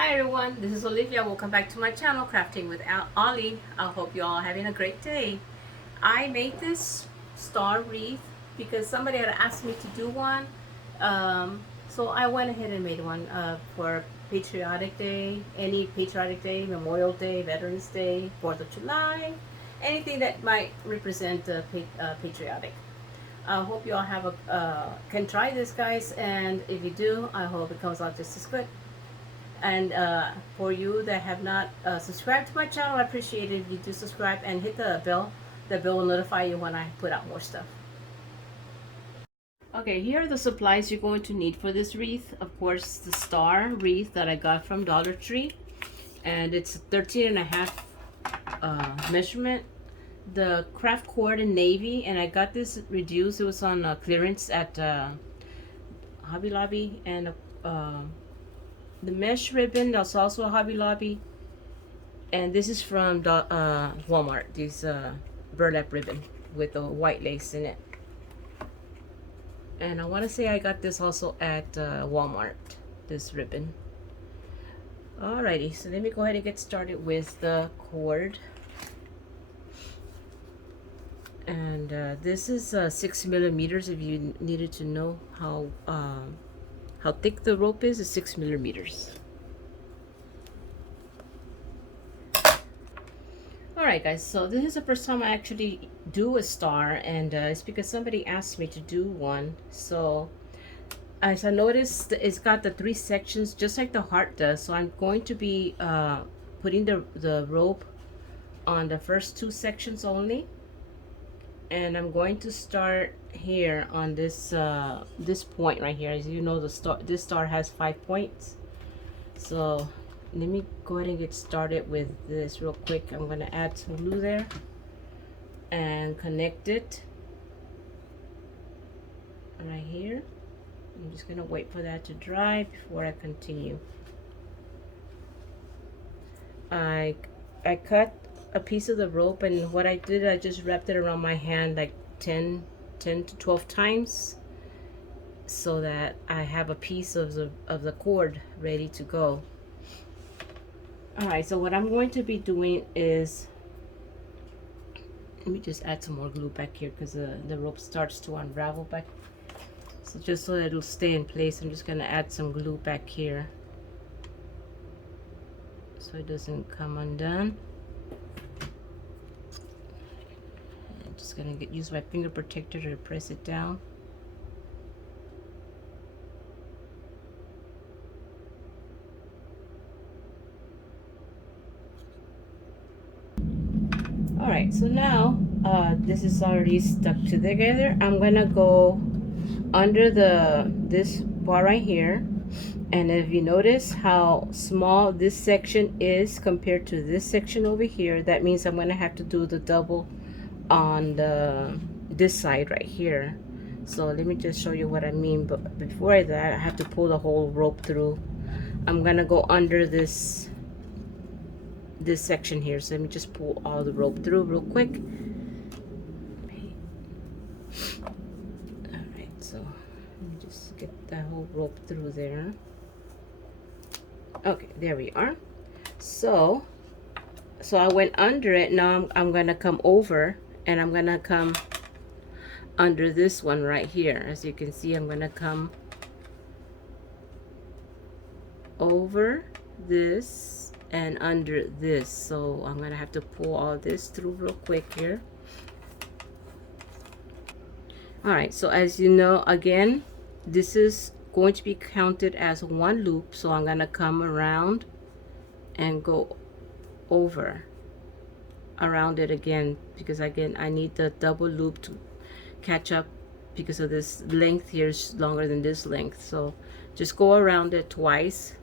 Hi everyone, this is Olivia. Welcome back to my channel, Crafting with Ollie. I hope you all having a great day. I made this star wreath because somebody had asked me to do one. So I went ahead and made one for Patriotic Day, any Patriotic Day, Memorial Day, Veterans Day, 4th of July, anything that might represent patriotic. I hope you all have can try this, guys, and if you do, I hope it comes out just as good. And for you that have not subscribed to my channel, I appreciate it if you do subscribe and hit the bell. The bell will notify you when I put out more stuff. Okay, here are the supplies you're going to need for this wreath. Of course, the star wreath that I got from Dollar Tree, and it's 13 and a half measurement. The craft cord in navy, and I got this reduced. It was on clearance at Hobby Lobby, and the mesh ribbon that's also a Hobby Lobby, and this is from Walmart. This burlap ribbon with a white lace in it, and I want to say I got this also at Walmart, this ribbon. Alrighty, so let me go ahead and get started with the cord. And this is 6 millimeters. If you needed to know how thick the rope is 6 millimeters. Alright guys, so this is the first time I actually do a star, and it's because somebody asked me to do one. So as I noticed, it's got the 3 sections just like the heart does. So I'm going to be putting the rope on the first 2 sections only, and I'm going to start here on this this point right here. As you know, this star has 5 points. So let me go ahead and get started with this real quick. I'm going to add some glue there and connect it right here. I'm just going to wait for that to dry before I continue. I cut a piece of the rope, and what I did, I just wrapped it around my hand like 10 to 12 times so that I have a piece of the cord ready to go. Alright, so what I'm going to be doing is, let me just add some more glue back here because the rope starts to unravel back. So just so that it'll stay in place, I'm just going to add some glue back here so it doesn't come undone. I'm just going to use my finger protector to press it down. Alright, so now this is already stuck together. I'm gonna go under this bar right here, and if you notice how small this section is compared to this section over here, that means I'm gonna have to do the double on this side right here. So let me just show you what I mean. But before that, I have to pull the whole rope through. I'm gonna go under this section here, so let me just pull all the rope through real quick. Alright, so let me just get that whole rope through there. Okay, there we are. So I went under it. Now I'm gonna come over, and I'm gonna come under this one right here. As you can see, I'm gonna come over this and under this. So I'm gonna have to pull all this through real quick here. Alright, so as you know, again, this is going to be counted as one loop. So I'm gonna come around and go over around it again, because again I need the double loop to catch up, because of this length here is longer than this length. So just go around it twice,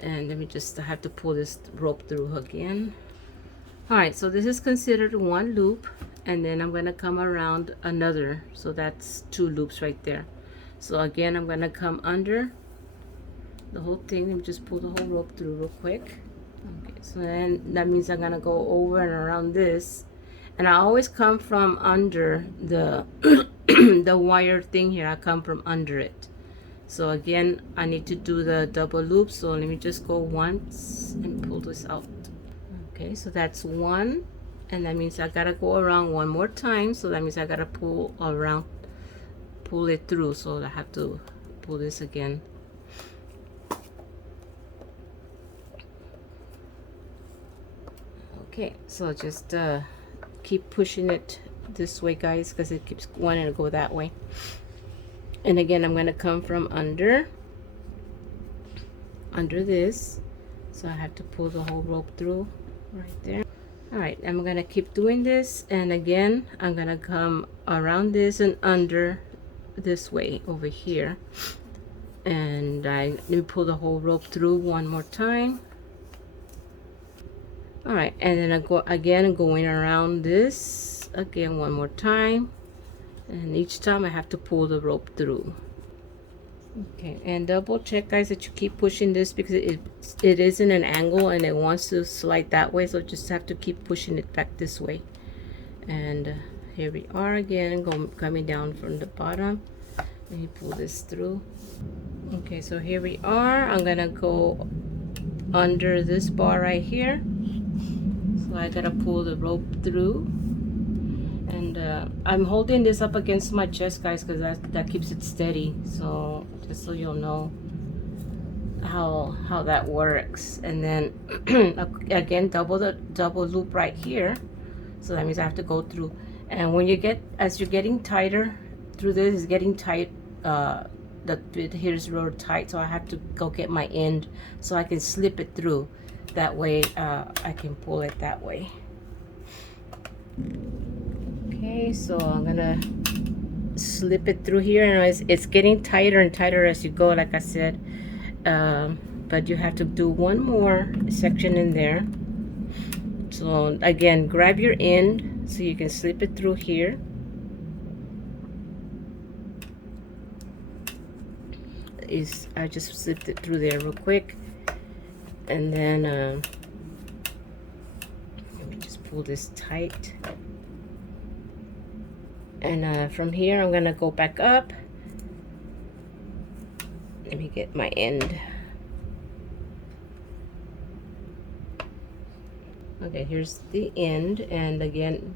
and let me just have to pull this rope through again. Alright, so this is considered one loop, and then I'm going to come around another, so that's 2 loops right there. So again, I'm going to come under the whole thing. Let me just pull the whole rope through real quick. Okay, so then that means I'm going to go over and around this, and I always come from under the the wire thing here. I come from under it. So again, I need to do the double loop, so let me just go once and pull this out. Okay, so that's one, and that means I gotta go around one more time, so that means I gotta pull around, pull it through, so I have to pull this again. Okay, so just keep pushing it this way, guys, because it keeps wanting to go that way. And again, I'm gonna come from under this, so I have to pull the whole rope through right there. All right, I'm gonna keep doing this, and again I'm gonna come around this and under this way over here, and let me pull the whole rope through one more time. All right, and then I go again, going around this again one more time, and each time I have to pull the rope through. Okay, and double check, guys, that you keep pushing this, because it is in an angle and it wants to slide that way, so just have to keep pushing it back this way. And here we are again, coming down from the bottom. Let me pull this through. Okay, so here we are. I'm gonna go under this bar right here, so I gotta pull the rope through, and I'm holding this up against my chest, guys, because that keeps it steady. So just so you'll know how that works. And then again, double loop right here, so that means I have to go through. And when as you're getting tighter through this, is getting tight, the bit here is real tight, so I have to go get my end so I can slip it through. That way I can pull it that way. Okay, so I'm gonna slip it through here, and it's getting tighter and tighter as you go, like I said, but you have to do one more section in there. So again, grab your end so you can slip it through here. I just slipped it through there real quick, and then let me just pull this tight. And from here I'm gonna go back up. Let me get my end. Okay, here's the end, and again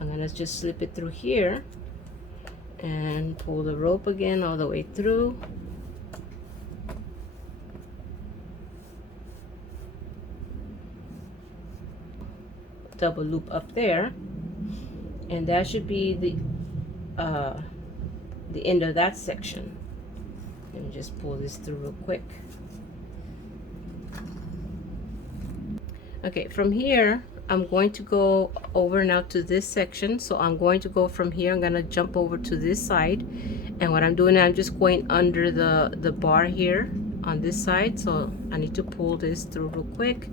I'm gonna just slip it through here and pull the rope again all the way through. Double loop up there, and that should be the end of that section. Let me just pull this through real quick. Okay, from here I'm going to go over now to this section. So I'm going to go from here, I'm gonna jump over to this side, and what I'm doing, I'm just going under the bar here on this side. So I need to pull this through real quick.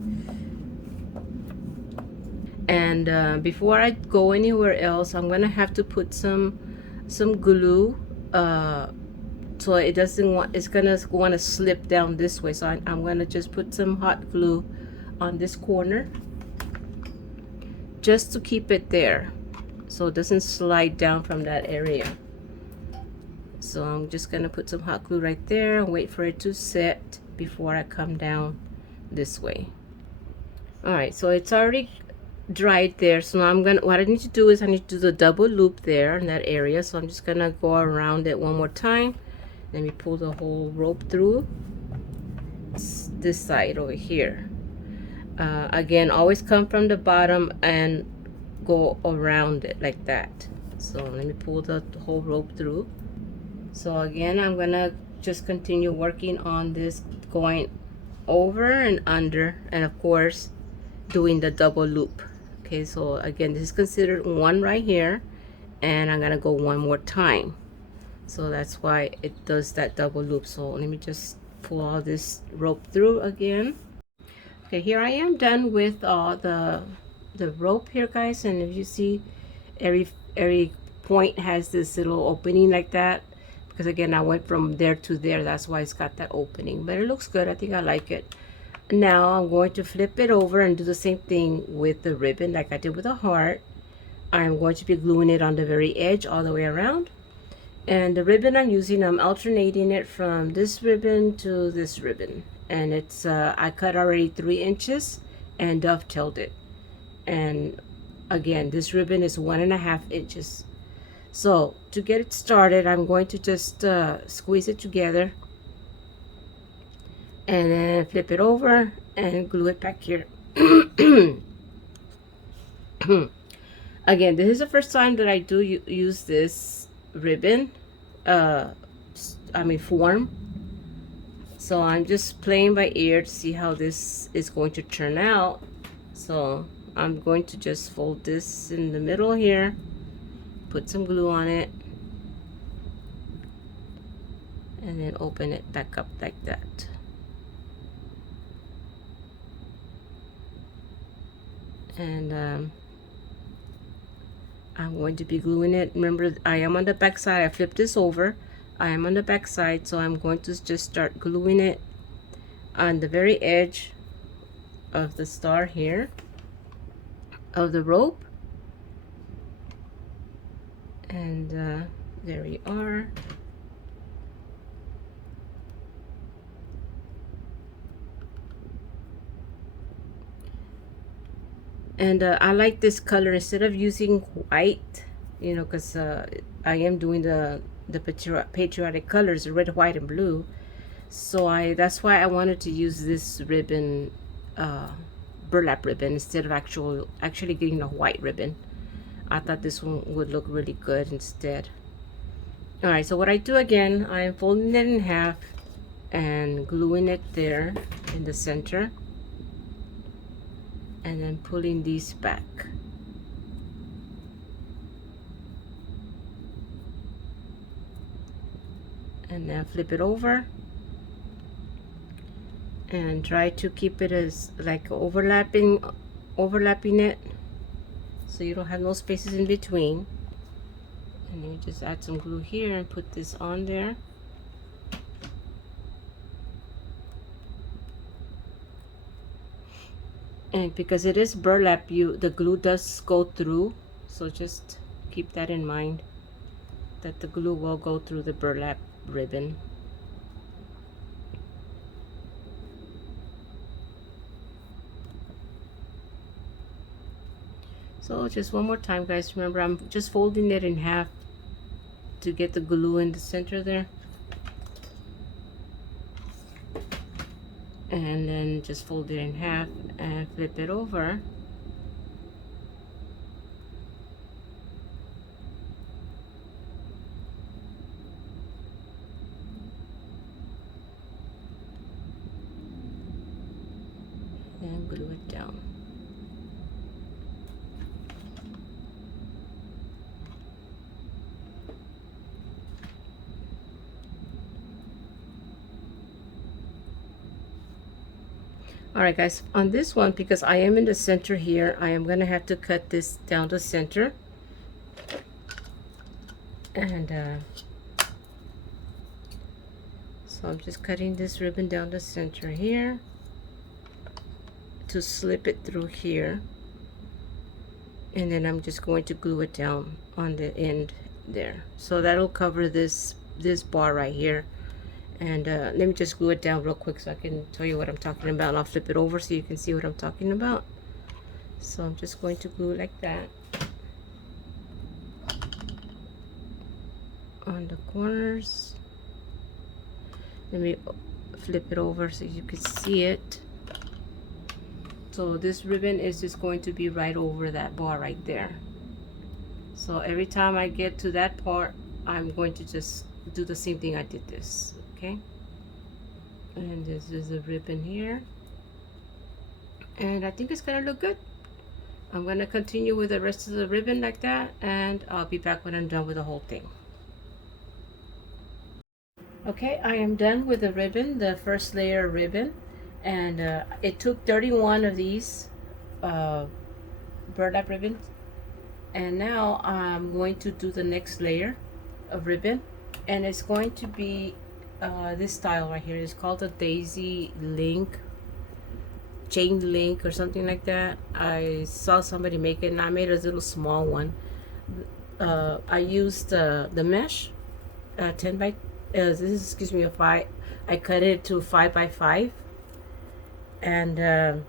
And before I go anywhere else, I'm gonna have to put some glue, so it doesn't want, it's gonna want to slip down this way. So I'm gonna just put some hot glue on this corner, just to keep it there, so it doesn't slide down from that area. So I'm just gonna put some hot glue right there and wait for it to set before I come down this way. All right, so it's already dried there. So now what I need to do is I need to do the double loop there in that area. So I'm just gonna go around it one more time. Let me pull the whole rope through this side over here. Again, always come from the bottom and go around it like that. So let me pull the whole rope through. So again, I'm gonna just continue working on this, going over and under, and of course doing the double loop. Okay, so again, this is considered one right here, and I'm gonna go one more time. So that's why it does that double loop. So let me just pull all this rope through again. Okay, here I am done with the rope here, guys, and if you see, every point has this little opening like that, because again I went from there to there, that's why it's got that opening. But it looks good, I think I like it. Now I'm going to flip it over and do the same thing with the ribbon like I did with the heart. I'm going to be gluing it on the very edge all the way around, And the ribbon I'm using, I'm alternating it from this ribbon to this ribbon. And it's, I cut already 3 inches and dovetailed it. And again, this ribbon is 1.5 inches. So to get it started, I'm going to just squeeze it together and then flip it over and glue it back here. Again, this is the first time that I do use this ribbon, form. So I'm just playing by ear to see how this is going to turn out. So I'm going to just fold this in the middle here, put some glue on it, and then open it back up like that. And I'm going to be gluing it. Remember, I am on the back side. I flipped this over. I am on the back side, so I'm going to just start gluing it on the very edge of the star here of the rope. And there we are. And I like this color instead of using white, you know, because I am doing the patriotic colors, red, white, and blue. So that's why I wanted to use this ribbon, burlap ribbon, instead of actually getting a white ribbon. I thought this one would look really good instead. All right, so what I do again, I'm folding it in half and gluing it there in the center, and then pulling these back. And then flip it over and try to keep it as like overlapping it, so you don't have no spaces in between. And then you just add some glue here and put this on there. And because it is burlap, the glue does go through, so just keep that in mind, that the glue will go through the burlap ribbon. So just one more time, guys, remember I'm just folding it in half to get the glue in the center there. And then just fold it in half and flip it over. And glue it down. Alright guys, on this one, because I am in the center here, I am going to have to cut this down the center. And so I'm just cutting this ribbon down the center here to slip it through here. And then I'm just going to glue it down on the end there. So that'll cover this bar right here. And let me just glue it down real quick so I can tell you what I'm talking about. And I'll flip it over so you can see what I'm talking about. So I'm just going to glue it like that on the corners. Let me flip it over so you can see it. So this ribbon is just going to be right over that bar right there. So every time I get to that part, I'm going to just do the same thing I did this. Okay, and this is the ribbon here, and I think it's gonna look good. I'm gonna continue with the rest of the ribbon like that, and I'll be back when I'm done with the whole thing. Okay, I am done with the ribbon, the first layer of ribbon, and it took 31 of these burlap ribbons, and now I'm going to do the next layer of ribbon, and it's going to be this style right here. Is called a daisy link, chain link or something like that. I saw somebody make it and I made a little small one. I used the mesh 10 by this is, excuse me, a 5. I cut it to 5 by 5, and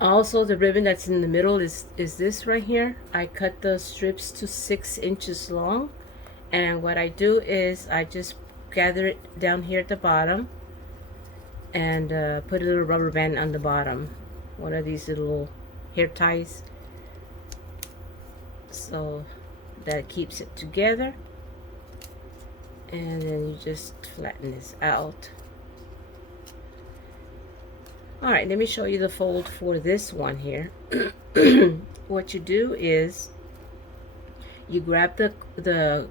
also the ribbon that's in the middle is this right here. I cut the strips to 6 inches long, and what I do is I just gather it down here at the bottom and put a little rubber band on the bottom, one of these little hair ties, so that keeps it together. And then you just flatten this out. Alright, let me show you the fold for this one here. What you do is you grab the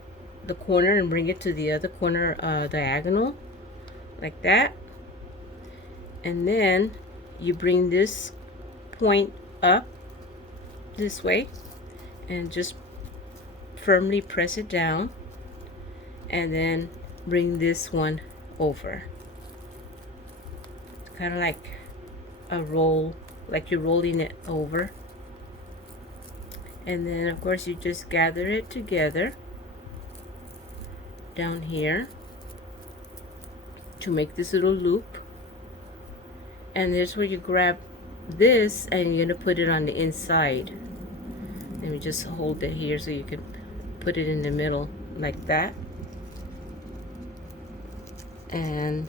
corner and bring it to the other corner diagonal, like that. And then you bring this point up this way and just firmly press it down, and then bring this one over. It's kind of like a roll, like you're rolling it over. And then of course you just gather it together down here to make this little loop, and there's where you grab this and you're gonna put it on the inside. Let me just hold it here so you can put it in the middle like that. And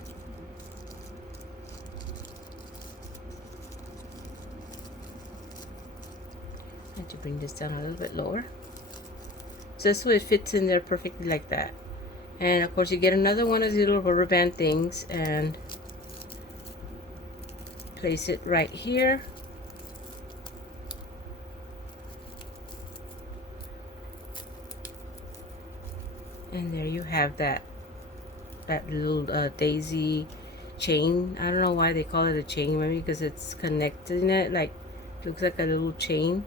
I have to bring this down a little bit lower, just so it fits in there perfectly like that. And of course you get another one of these little rubber band things and place it right here. And there you have that little daisy chain. I don't know why they call it a chain, maybe because it's connecting it, like looks like a little chain.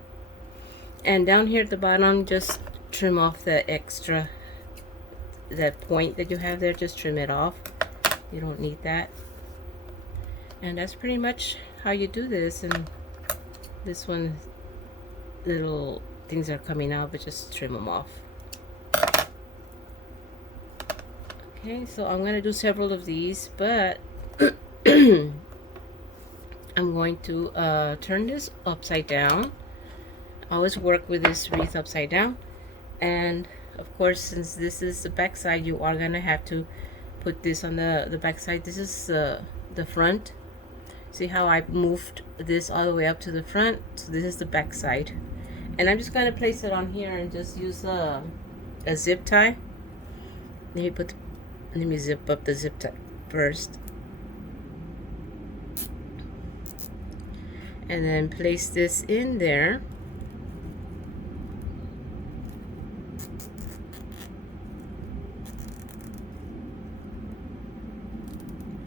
And down here at the bottom, just trim off the extra, that point that you have there, just trim it off. You don't need that. And that's pretty much how you do this. And this one, little things are coming out, but just trim them off. Okay, so I'm going to do several of these, but I'm going to turn this upside down. I always work with this wreath upside down. And of course, since this is the back side, you are going to have to put this on the back side. This is the front. See how I moved this all the way up to the front? So this is the back side. And I'm just going to place it on here and just use a zip tie. Let me zip up the zip tie first. And then place this in there.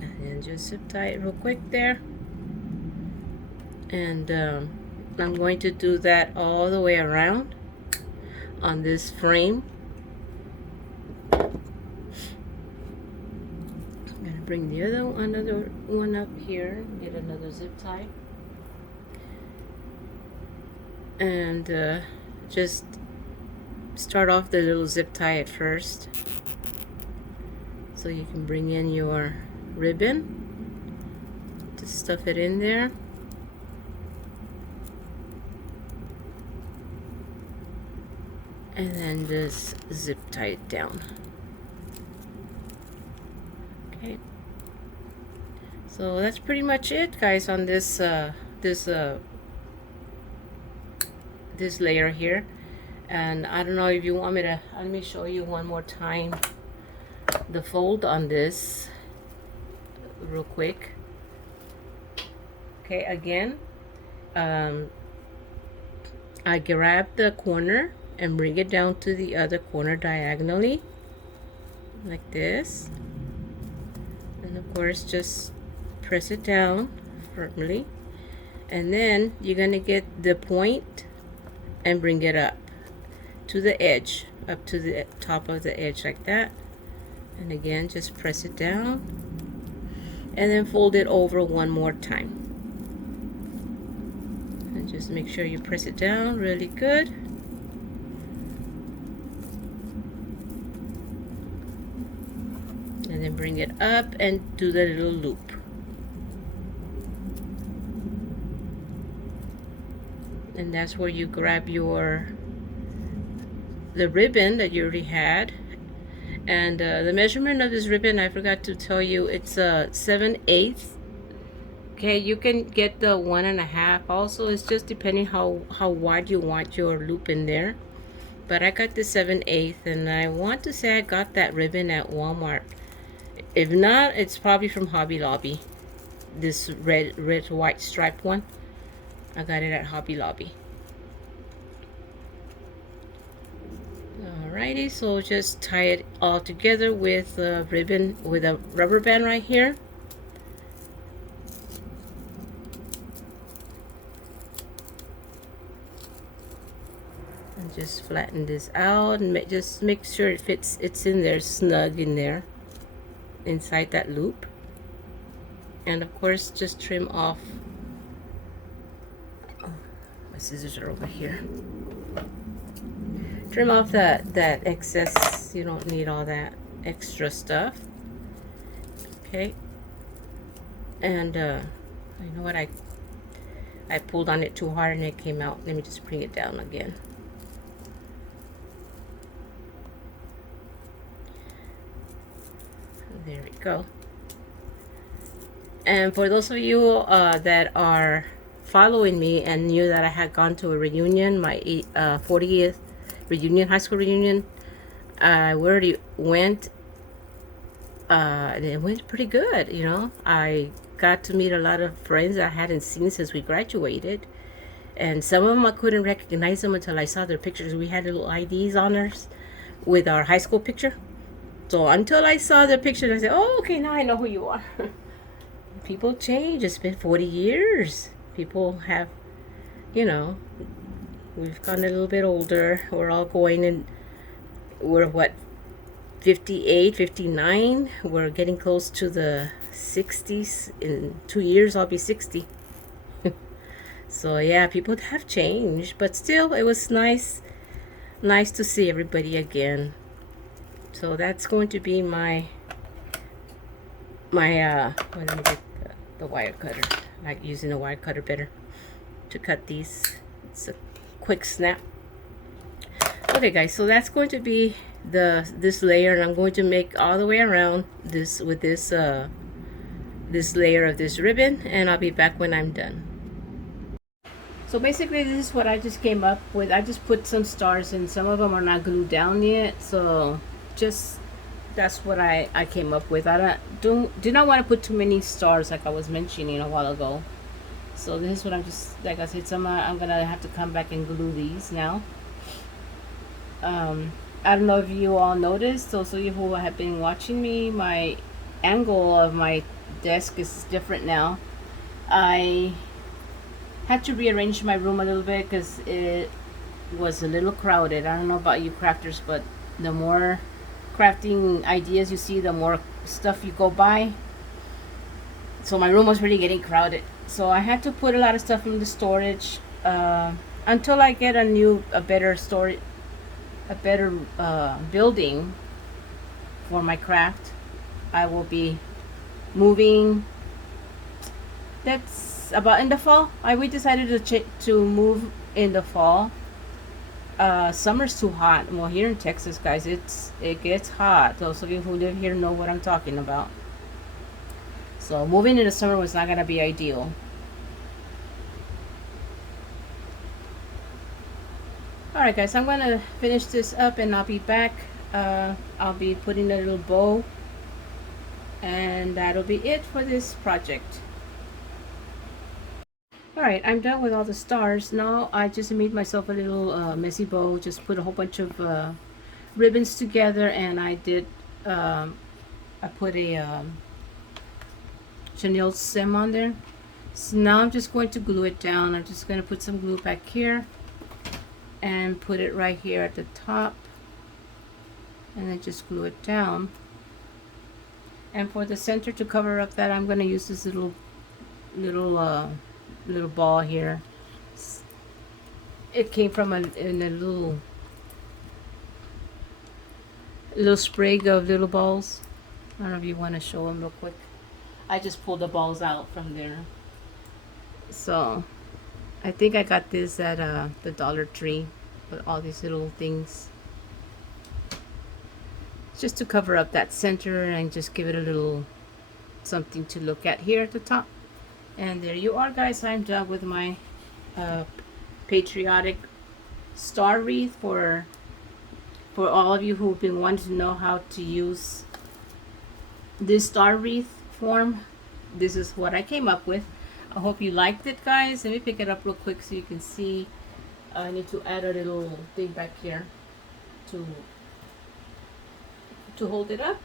And then just zip tie it real quick there. And I'm going to do that all the way around on this frame. Bring the another one up here, get another zip tie, and just start off the little zip tie at first, so you can bring in your ribbon, just stuff it in there, and then just zip tie it down. Okay. So that's pretty much it, guys, on this this layer here. And I don't know if you want me to, let me show you one more time the fold on this real quick. Okay, again, I grab the corner and bring it down to the other corner diagonally like this, and of course just press it down firmly, and then you're gonna get the point and bring it up to the edge, up to the top of the edge like that, and again just press it down and then fold it over one more time, and just make sure you press it down really good. then bring it up and do the little loop. And that's where you grab the ribbon that you already had. And the measurement of this ribbon, I forgot to tell you, it's 7/8. Okay, you can get the 1.5 also. It's just depending how wide you want your loop in there. But I got the 7/8, and I want to say I got that ribbon at Walmart. If not, it's probably from Hobby Lobby. This red white striped one, I got it at Hobby Lobby. Alrighty, so just tie it all together with a ribbon, with a rubber band right here. And just flatten this out and just make sure it fits, it's in there, snug in there, inside that loop. And of course, just trim off. Oh, my scissors are over here. Trim off that excess. You don't need all that extra stuff. Okay. And you know what, I pulled on it too hard and it came out. Let me just bring it down again. There we go. And for those of you that are following me and knew that I had gone to a reunion, my 40th reunion, high school reunion, I already went, and it went pretty good, you know. I got to meet a lot of friends I hadn't seen since we graduated, and some of them I couldn't recognize them until I saw their pictures. We had little IDs on us with our high school picture. So until I saw the picture, I said, oh, okay, now I know who you are. People change. It's been 40 years. People have, you know, we've gotten a little bit older. We're all going in, we're what, 58, 59. We're getting close to the 60s. In 2 years, I'll be 60. So yeah, people have changed. But still, it was nice to see everybody again. So that's going to be my let me get the wire cutter. I like using the wire cutter better to cut these. It's a quick snap. Okay guys, so that's going to be this layer, and I'm going to make all the way around this with this this layer of this ribbon, and I'll be back when I'm done. So basically this is what I just came up with. I just put some stars and some of them are not glued down yet, so just that's what I came up with. I do not want to put too many stars like I was mentioning a while ago. So this is what I'm just, like I said, I'm gonna have to come back and glue these now. I don't know if you all noticed, those of you who have been watching me, my angle of my desk is different now. I had to rearrange my room a little bit because it was a little crowded. I don't know about you crafters, but the more crafting ideas you see, the more stuff you go by. So my room was really getting crowded, so I had to put a lot of stuff in the storage until I get a better storage, a better building for my craft. I will be moving. That's about in the fall. We decided to move in the fall. Summer's too hot. Well, here in Texas, guys, it gets hot. Those of you who live here know what I'm talking about. So moving in the summer was not gonna be ideal. Alright guys, I'm gonna finish this up and I'll be back. I'll be putting a little bow, and that'll be it for this project. Alright, I'm done with all the stars. Now I just made myself a little messy bow. Just put a whole bunch of ribbons together, and I did I put a chenille stem on there. So now I'm just going to glue it down. I'm just going to put some glue back here and put it right here at the top, and then just glue it down. And for the center to cover up that, I'm going to use this little ball here. It came from in a little sprig of little balls. I don't know if you want to show them real quick. I just pulled the balls out from there. So I think I got this at the Dollar Tree with all these little things. Just to cover up that center and just give it a little something to look at here at the top. And there you are, guys. I'm done with my uh, Patriotic star wreath for all of you who've been wanting to know how to use this star wreath form. This is what I came up with. I hope you liked it, guys. Let me pick it up real quick so you can see. I need to add a little thing back here to hold it up.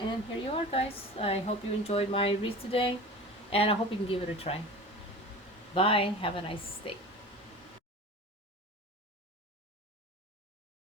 And here you are, guys. I hope you enjoyed my wreath today, and I hope you can give it a try. Bye. Have a nice day.